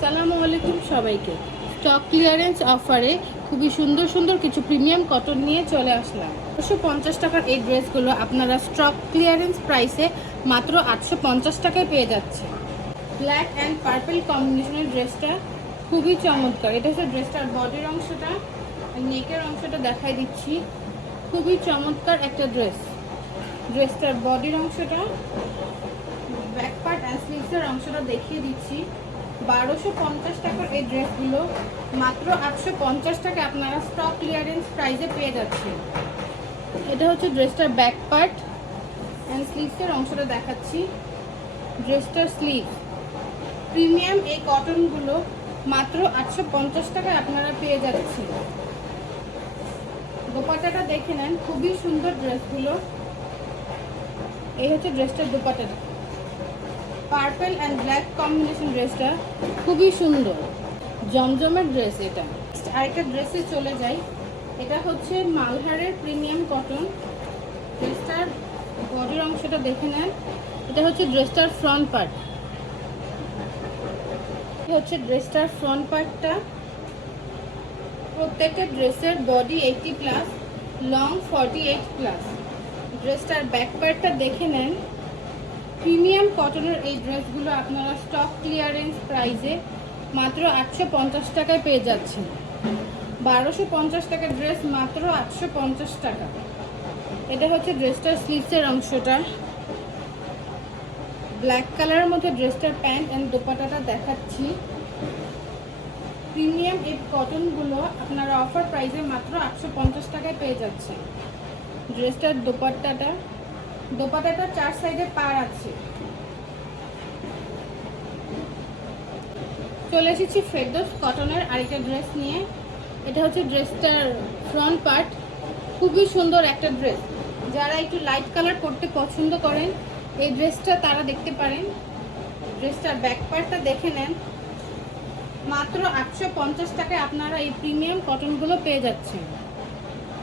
আসসালামু আলাইকুম সবাইকে। স্টক ক্লিয়ারেন্স অফারে খুবই সুন্দর সুন্দর কিছু প্রিমিয়াম কটন নিয়ে চলে আসলাম। 850 টাকার এই ড্রেসগুলো আপনারা স্টক ক্লিয়ারেন্স প্রাইসে মাত্র 850 টাকায় পেয়ে যাচ্ছে। ব্ল্যাক অ্যান্ড পার্পল কম্বিনেশনের ড্রেসটা খুবই চমৎকার। এটা হচ্ছে ড্রেসটার বডির অংশটা, নেকের অংশটা দেখাই দিচ্ছি। খুবই চমৎকার একটা ড্রেসটার বডির অংশটা, ব্যাক পার্ট অ্যান্ড স্লিভসের অংশটা দেখিয়ে দিচ্ছি। 1250 টাকার এই ড্রেসগুলো মাত্র 850 টাকা আপনারা স্টক ক্লিয়ারেন্স প্রাইসে পেয়ে যাচ্ছেন। এটা হচ্ছে ড্রেসটার ব্যাক পার্ট অ্যান্ড স্লিভসের অংশটা দেখাচ্ছি। ড্রেসটার স্লিভ প্রিমিয়াম এই কটনগুলো মাত্র 850 টাকায় আপনারা পেয়ে যাচ্ছেন। দোপাট্টাটা দেখে নেন, খুবই সুন্দর ড্রেসগুলো। এই হচ্ছে ড্রেসটার দোপাট্টাটা, পার্পল অ্যান্ড ব্ল্যাক কম্বিনেশন ড্রেসটা খুবই সুন্দর, জমজমের ড্রেস। এটা আরেকটা ড্রেসে চলে যাই। এটা হচ্ছে মালহারের প্রিমিয়াম কটন। ড্রেসটার বডির অংশটা দেখে নেন। এটা হচ্ছে ড্রেসটার ফ্রন্ট পার্ট। হচ্ছে ড্রেসটার ফ্রন্ট পার্টটা। প্রত্যেকটা ড্রেসের বডি 80+, লং 48+। ড্রেসটার ব্যাক পার্টটা দেখে নেন। প্রিমিয়াম কটনের এই ড্রেসগুলো আপনারা স্টক ক্লিয়ারেন্স প্রাইসে মাত্র 850 টাকায় পেয়ে যাচ্ছেন। 1250 টাকার ড্রেস মাত্র 850 টাকা। এটা হচ্ছে ড্রেসটার স্লিভসের অংশটা। ব্ল্যাক কালারের মধ্যে ড্রেসটার প্যান্ট অ্যান্ড দোপাট্টাটা দেখাচ্ছি। প্রিমিয়াম এই কটনগুলো আপনারা অফার প্রাইসে মাত্র 850 টাকায় পেয়ে যাচ্ছেন। ড্রেসটার দোপাট্টাটা 4 সাইডে পার আছে। চলে এসেছি ফেরদৌস কটনের আরেকটা ড্রেস নিয়ে। এটা হচ্ছে ড্রেসটার ফ্রন্ট পার্ট। খুবই সুন্দর একটা ড্রেস। যারা একটু লাইট কালার পরতে পছন্দ করেন এই ড্রেসটা তারা দেখতে পারেন। ড্রেসটার ব্যাক পার্টটা দেখে নেন। মাত্র 850 টাকায় আপনারা এই প্রিমিয়াম কটনগুলো পেয়ে যাচ্ছেন।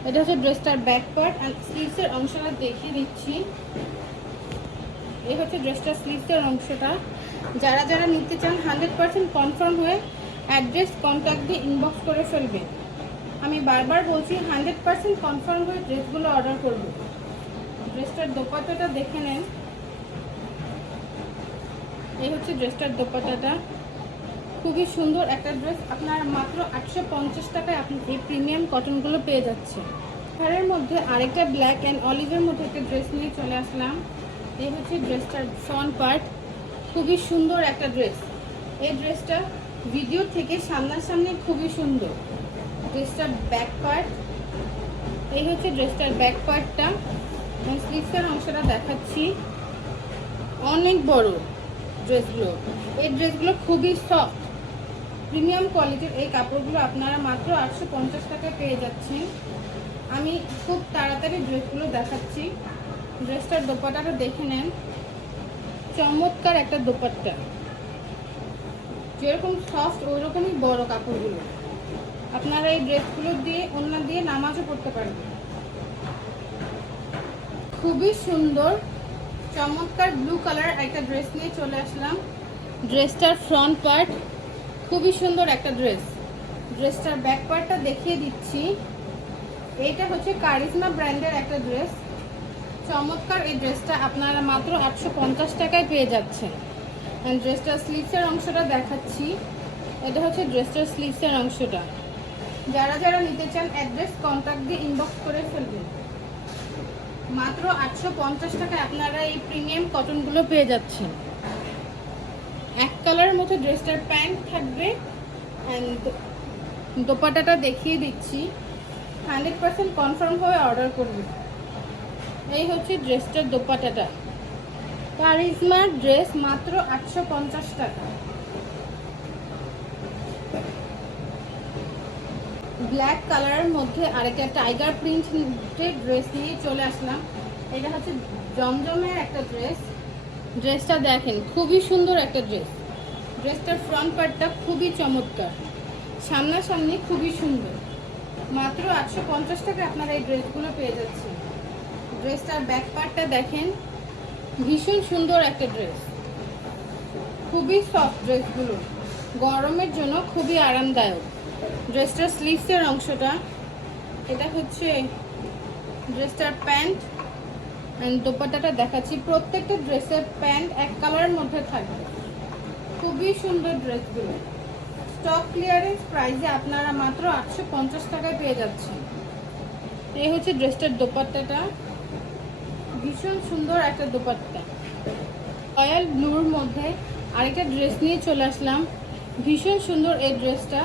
এটা হচ্ছে ড্রেসটার ব্যাক পার্ট অ্যান্ড স্লিভসের অংশটা দেখিয়ে দিচ্ছি। এই হচ্ছে ড্রেসটার স্লিভসের অংশটা। যারা যারা নিতে চান 100% কনফার্ম হয়ে অ্যাড্রেস কন্ট্যাক্ট দিয়ে ইনবক্স করে ফেলবেন। আমি বারবার বলছি 100% কনফার্ম হয়ে ড্রেসগুলো অর্ডার করব। ড্রেসটার দোপাট্টাটা দেখে নেন। এই হচ্ছে ড্রেসটার দোপাট্টাটা। খুবই সুন্দর একটা ড্রেস। আপনারা মাত্র 850 টাকায় আপনি এই প্রিমিয়াম কটনগুলো পেয়ে যাচ্ছেন। কালারের মধ্যে আরেকটা ব্ল্যাক অ্যান্ড অলিভের মধ্যে একটা ড্রেস নিয়ে চলে আসলাম। এই হচ্ছে ড্রেসটার ফ্রন্ট পার্ট। খুবই সুন্দর একটা ড্রেস। এই ড্রেসটা ভিডিও থেকে সামনাসামনি খুবই সুন্দর। ড্রেসটার ব্যাক পার্ট। এই হচ্ছে ড্রেসটার ব্যাক পার্টটা। স্লিভসের অংশটা দেখাচ্ছি। অনেক বড় ড্রেসগুলো। এই ড্রেসগুলো খুবই সফট, প্রিমিয়াম কোয়ালিটির এই কাপড়গুলো আপনারা মাত্র 850 টাকায় পেয়ে যাচ্ছেন। আমি খুব তাড়াতাড়ি ড্রেসগুলো দেখাচ্ছি। ড্রেসটার দোপাট্টাটা দেখে নেন। চমৎকার একটা দোপাট্টা, যেরকম সফট ওই রকমই বড় কাপড়গুলো। আপনারা এই ড্রেসগুলো দিয়ে ওড়না দিয়ে নামাজও পড়তে পারবেন। খুবই সুন্দর চমৎকার ব্লু কালার একটা ড্রেস নিয়ে চলে আসলাম। ড্রেসটার ফ্রন্ট পার্ট খুবই সুন্দর একটা ড্রেস। ড্রেসটার ব্যাক পার্টটা দেখিয়ে দিচ্ছি। এইটা হচ্ছে কারিজমা ব্র্যান্ডের একটা ড্রেস। চমৎকার এই ড্রেসটা আপনারা মাত্র 850 টাকায় পেয়ে যাচ্ছেন। অ্যান্ড ড্রেসটার স্লিভসের অংশটা দেখাচ্ছি। এটা হচ্ছে ড্রেসটার স্লিভসের অংশটা। যারা যারা নিতে চান অ্যাড্রেস কন্ট্যাক্ট দিয়ে ইনবক্স করে ফেলবেন। মাত্র 850 টাকায় আপনারা এই প্রিমিয়াম কটনগুলো পেয়ে যাচ্ছেন। এক কালারের মধ্যে ড্রেসটার প্যান্ট থাকবে অ্যান্ড দোপাট্টাটা দেখিয়ে দিচ্ছি। 100% কনফার্ম হয়ে অর্ডার করবে। এই হচ্ছে ড্রেসটার দোপাট্টাটা। কারিজমার ড্রেস মাত্র 850 টাকা। ব্ল্যাক কালারের মধ্যে আরেকটা টাইগার প্রিন্টের ড্রেস নিয়ে চলে আসলাম। এটা হচ্ছে জমজমের একটা ড্রেস। ড্রেসটা দেখেন, খুবই সুন্দর একটা ড্রেস। ড্রেসটার ফ্রন্ট পার্টটা খুবই চমৎকার, সামনাসামনি খুবই সুন্দর। মাত্র 850 টাকা আপনারা এই ড্রেসগুলো পেয়ে যাচ্ছেন। ড্রেসটার ব্যাক পার্টটা দেখেন, ভীষণ সুন্দর একটা ড্রেস, খুবই সফট ড্রেসগুলো। গরমের জন্য খুবই আরামদায়ক। ড্রেসটার স্লিভসের অংশটা, এটা হচ্ছে ড্রেসটার প্যান্ট অ্যান্ড দোপাট্টাটা দেখাচ্ছি। প্রত্যেকটা ড্রেসের প্যান্ট এক কালারের মধ্যে থাকবে। খুবই সুন্দর ড্রেসগুলো। স্টক ক্লিয়ারেন্স প্রাইসে আপনারা মাত্র 850 টাকায় পেয়ে যাচ্ছেন। এই হচ্ছে ড্রেসটার দোপাট্টাটা, ভীষণ সুন্দর একটা দোপাট্টা। রয়্যাল ব্লুর মধ্যে আরেকটা ড্রেস নিয়ে চলে আসলাম। ভীষণ সুন্দর এই ড্রেসটা,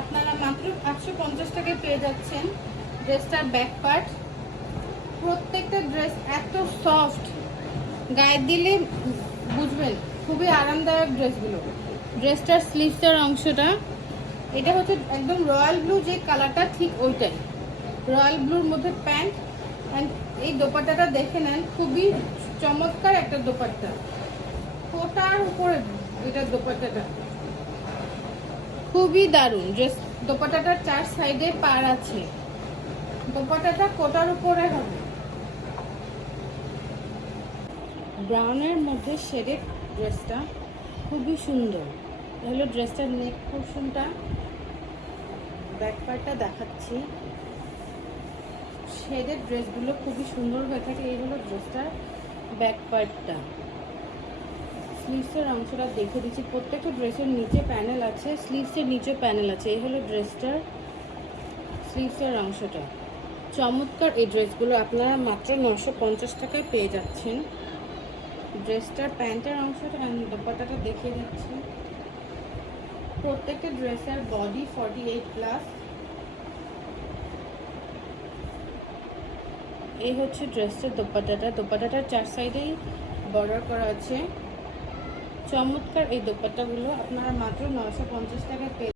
আপনারা মাত্র 850 টাকায় পেয়ে যাচ্ছেন। ড্রেসটার ব্যাক পার্ট, প্রত্যেকটা ড্রেস এত সফট, গায়ে দিলে বুঝবেন খুবই আরামদায়ক ড্রেসগুলো। ড্রেসটার স্লিভসের অংশটা, এটা হচ্ছে একদম রয়্যাল ব্লু যে কালারটা, ঠিক ওইটাই রয়্যাল ব্লুর মধ্যে প্যান্ট অ্যান্ড এই দোপাট্টাটা দেখে নেন, খুবই চমৎকার একটা দোপাট্টা। কোটার উপরে এটা দোপাট্টাটা খুবই দারুণ। ড্রেস দোপাট্টাটার 4 সাইডে পার আছে। দোপাট্টাটা কোটার উপরে হবে। ব্রাউনের মধ্যে শেডেড ড্রেসটা খুবই সুন্দর। হলো ড্রেসটার নেক পোর্শনটা, ব্যাক পার্টটা দেখাচ্ছি। শেডেড ড্রেসগুলো খুবই সুন্দর হয়ে থাকে। এই হলো ড্রেসটার ব্যাক পার্টটা। স্লিভসের অংশটা দেখে দিচ্ছি। প্রত্যেকটা ড্রেসের নিচে প্যানেল আছে, স্লিভসের নিচে প্যানেল আছে। এই হলো ড্রেসটার স্লিভসের অংশটা। চমৎকার এই ড্রেসগুলো আপনারা মাত্র 950 টাকায় পেয়ে যাচ্ছেন। ড্রেসটার প্যান্টের অংশটা দোপাট্টাটা দেখিয়ে দিচ্ছি। প্রত্যেকটা ড্রেসের বডি 48+। এই হচ্ছে ড্রেসটার দোপাট্টাটা। দোপাট্টাটার 4 সাইডেই বর্ডার করা আছে। চমৎকার এই দোপাট্টাগুলো আপনারা মাত্র 950 টাকায় পেয়ে